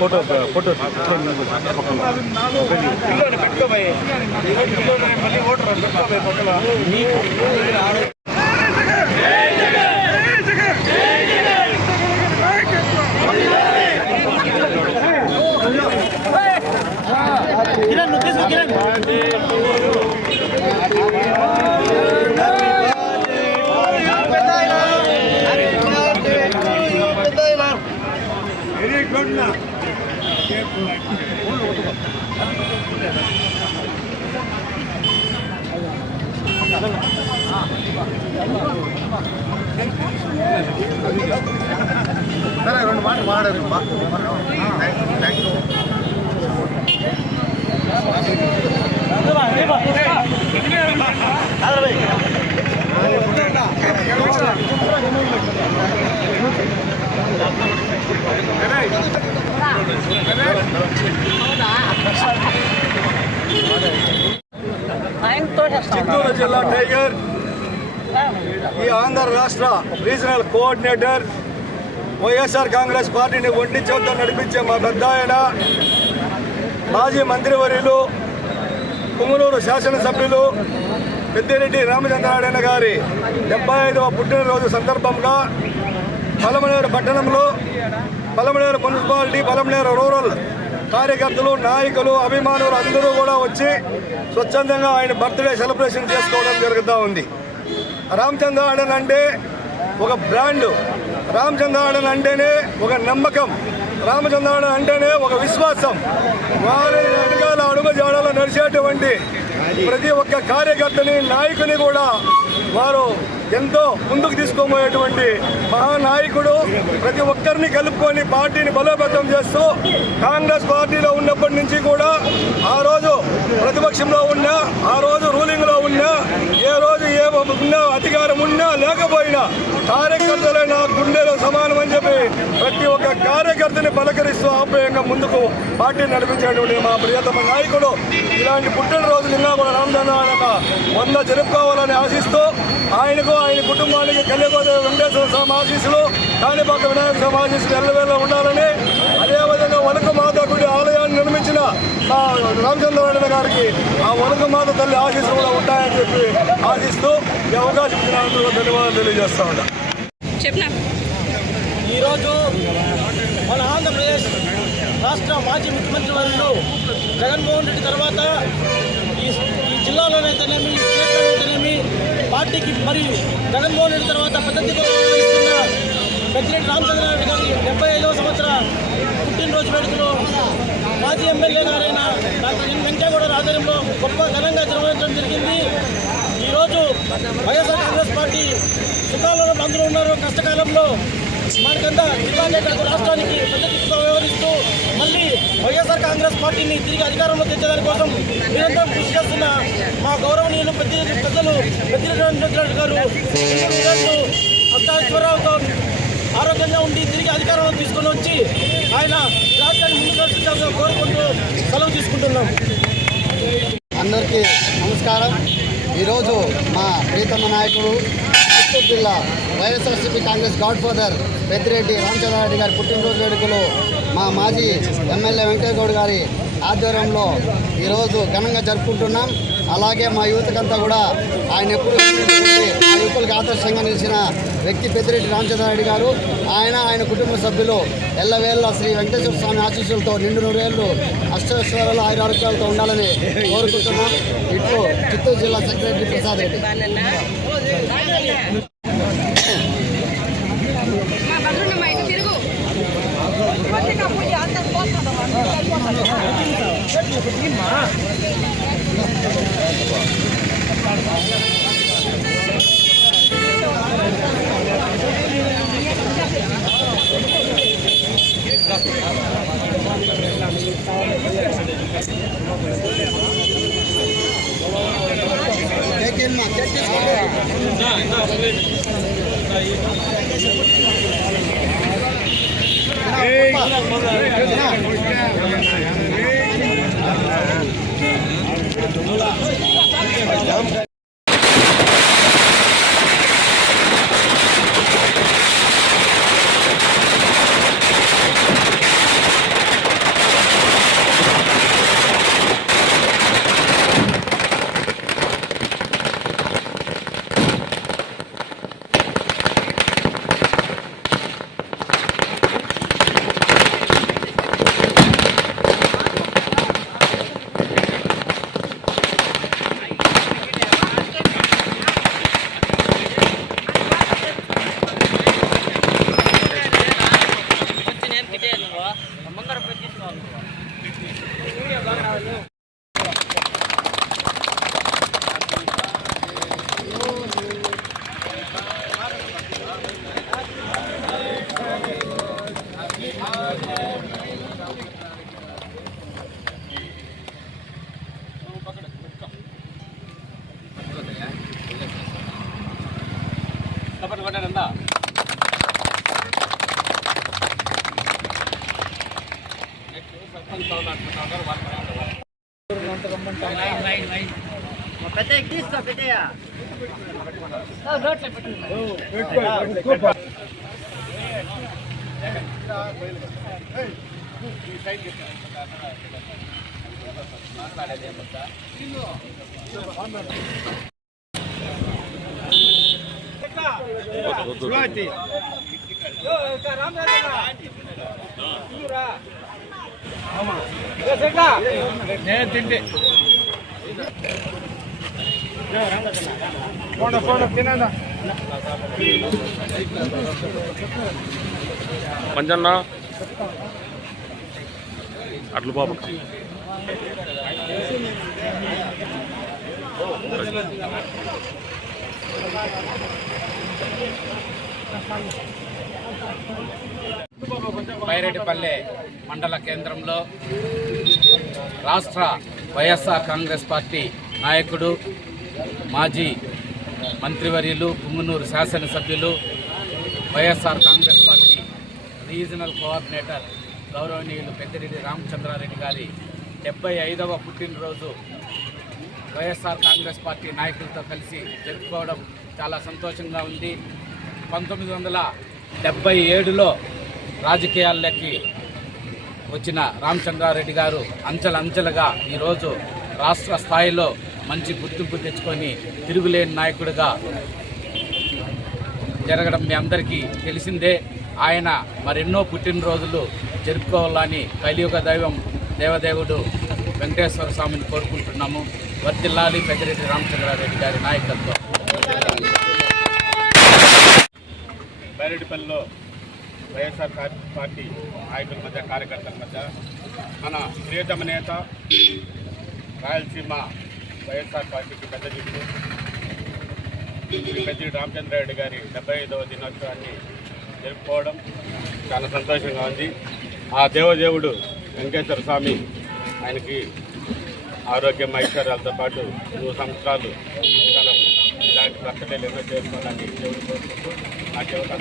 Photo మళ్ళీ voter రెండు మాటలు మాట్లాడారు. చిత్తూరు జిల్లా టైగర్ ఈ ఆంధ్ర రాష్ట్ర రీజనల్ కోఆర్డినేటర్ వైఎస్ఆర్ కాంగ్రెస్ పార్టీని ఒంటి చేతుల్లో నడిపించే మా పెద్ద ఆయన మాజీ మంత్రివర్యులు పుంగనూరు శాసనసభ్యులు పెద్దిరెడ్డి రామచంద్రారాయణ గారి 75వ పుట్టినరోజు సందర్భంగా పలమనేరు పట్టణంలో పలమనేరు మున్సిపాలిటీ పలమనేరు రూరల్ కార్యకర్తలు నాయకులు అభిమానులు అందరూ కూడా వచ్చి స్వచ్ఛందంగా ఆయన బర్త్డే సెలబ్రేషన్ చేసుకోవడం జరుగుతూ ఉంది. రామచంద్రారాయణ అంటే ఒక బ్రాండ్, రామచంద్రారాయణ అంటేనే ఒక నమ్మకం, రామచంద్రారాయణ అంటేనే ఒక విశ్వాసం. వారి వెనకాల అడుగు జాడలో నడిచేటువంటి ప్రతి ఒక్క కార్యకర్తని నాయకుని కూడా వారు ఎంతో ముందుకు తీసుకోబోయేటువంటి మహానాయకుడు. ప్రతి ఒక్కరిని కలుపుకొని పార్టీని బలోపేతం చేస్తూ కాంగ్రెస్ పార్టీలో ఉన్నప్పటి నుంచి కూడా ఆ రోజు ప్రతిపక్షంలో ఉన్నా, ఆ రోజు రూలింగ్లో ఉన్నా, ఏ రోజు ఏ ఉన్నా అధికారం ఉన్నా లేకపోయినా కార్యకర్తలే నా గుండెలో సమానం అని చెప్పి ప్రతి ఒక్క కార్యకర్తని పలకరిస్తూ ఆప్యాయంగా ముందుకు పార్టీని నడిపించేటువంటి మా ప్రియతమ నాయకుడు. ఇలాంటి పుట్టినరోజులు ఇంకా కూడా రామచంద్రారాయణ 100 జరుపుకోవాలని ఆశిస్తూ ఆయనకు ఆయన కుటుంబానికి కళ్యాణోదయ వెంకటేశ్వర స్వామి ఆశీస్సులు, కాణిపాక వినాయక స్వామి ఆశీస్సులు ఎల్లవేళ ఉండాలని, అదేవిధంగా వణుకు మాత గుడి ఆలయాన్ని నిర్మించిన రామచంద్రారాయణ గారికి ఆ వణుకు మాత తల్లి ఆశీస్సులు కూడా ఉంటాయని చెప్పి ఆశిస్తూ ఈ అవకాశం ఇచ్చినందుకు ధన్యవాదాలు తెలియజేస్తా ఉంటా. ఈరోజు మన ఆంధ్రప్రదేశ్ రాష్ట్ర మాజీ ముఖ్యమంత్రి వర్యులు జగన్మోహన్ రెడ్డి తర్వాత ఈ జిల్లాలోనైతేనేమి, ఈ స్టేట్లో అయితేనేమి పార్టీకి మరి జగన్మోహన్ రెడ్డి తర్వాత పెద్ద దిగుతున్న పెద్దిరెడ్డి రామచంద్రారెడ్డి గారి 75వ సంవత్సర పుట్టినరోజు వేడుకలు మాజీ ఎమ్మెల్యే గారైన డాక్టర్ వెంకయ్యగౌడ ఆధ్వర్యంలో గొప్ప ఘనంగా నిర్వహించడం జరిగింది. ఈరోజు వైఎస్ఆర్ కాంగ్రెస్ పార్టీ సుఖాలలో అందరూ ఉన్నారు. కష్టకాలంలో మనకంతా జిల్లా నేతలకు రాష్ట్రానికి పెద్ద దిక్కుగా వ్యవహరిస్తూ మళ్ళీ వైఎస్ఆర్ కాంగ్రెస్ పార్టీని తిరిగి అధికారంలో తెచ్చేదాని కోసం నిరంతరం కృషి చేస్తున్న మా గౌరవనీయులు పెద్దలు పెద్దిరెడ్డి రామచంద్రారెడ్డి గారు అష్టాశ్వరరావుతో ఆరోగ్యంగా ఉండి తిరిగి అధికారంలో తీసుకొని వచ్చి ఆయన రాష్ట్రాన్ని ముందుకు నడిపించాల్సిన కోరుకుంటూ సెలవు తీసుకుంటున్నాం. అందరికీ నమస్కారం. ఈరోజు మా ప్రీతమ నాయకుడు చిత్తూరు జిల్లా వైఎస్ఆర్సీపీ కాంగ్రెస్ గాడ్ ఫాదర్ పెద్దిరెడ్డి రామచంద్రారెడ్డి గారి పుట్టినరోజు వేడుకలు మా మాజీ ఎమ్మెల్యే వెంకయ్యగౌడ్ గారి ఆధ్వర్యంలో ఈరోజు ఘనంగా జరుపుకుంటున్నాం. అలాగే మా యువతకంతా కూడా ఆయన ఎప్పుడు మా యువకులకు ఆదర్శంగా నిలిచిన వ్యక్తి పెద్దిరెడ్డి రామచంద్రారెడ్డి గారు. ఆయన కుటుంబ సభ్యులు ఎల్లవేళ శ్రీ వెంకటేశ్వర స్వామి ఆశీస్సులతో నిండు 100 ఏళ్ళు అష్టైశ్వర్యాలు ఆయురారోగ్యాలతో ఉండాలని కోరుకుంటున్నాం. ఇట్లు చిత్తూరు జిల్లా సెక్రటరీ ప్రసాద్ రెడ్డి. మంజన్న అట్లు బాబు బైరెడ్డిపల్లె మండల కేంద్రంలో రాష్ట్ర వైఎస్ఆర్ కాంగ్రెస్ పార్టీ నాయకుడు మాజీ మంత్రివర్యులు పుంగనూరు శాసనసభ్యులు YSR Congress party regional coordinator గౌరవనీయులు పెద్దిరెడ్డి రామచంద్రారెడ్డి గారి 75వ పుట్టినరోజు వైఎస్ఆర్ కాంగ్రెస్ పార్టీ నాయకులతో కలిసి జరుపుకోవడం చాలా సంతోషంగా ఉంది. 1977లో రాజకీయాల్లోకి వచ్చిన రామచంద్రారెడ్డి గారు అంచెలంచెలుగా ఈరోజు రాష్ట్ర స్థాయిలో మంచి గుర్తింపు తెచ్చుకొని తిరుగులేని నాయకుడిగా జరగడం మీ అందరికీ తెలిసిందే. ఆయన మరెన్నో పుట్టినరోజులు జరుపుకోవాలని కలియుగ దైవం దేవదేవుడు వెంకటేశ్వర స్వామిని కోరుకుంటున్నాము. వర్ధిల్లాలి పెద్దిరెడ్డి రామచంద్రారెడ్డి గారి నాయకత్వం. బైరెడ్డిపల్లిలో వైఎస్ఆర్ పార్టీ నాయకుల మధ్య కార్యకర్తల మధ్య మన ప్రియతమ నేత రాయలసీమ వైఎస్ఆర్ పార్టీకి పెద్ద దిక్కు పెద్దిరెడ్డి రామచంద్రారెడ్డి గారి 75వ దినోత్సవాన్ని జరుపుకోవడం చాలా సంతోషంగా ఉంది. ఆ దేవదేవుడు వెంకటేశ్వర స్వామి ఆయనకి ఆరోగ్యం ఐశ్వర్యాలతో పాటు 100 సంవత్సరాలు కాలం ఇలాంటి కష్టలు ఎన్నో చేసుకోవాలని దేవుడు కోరుకుంటూ ఆ దేవత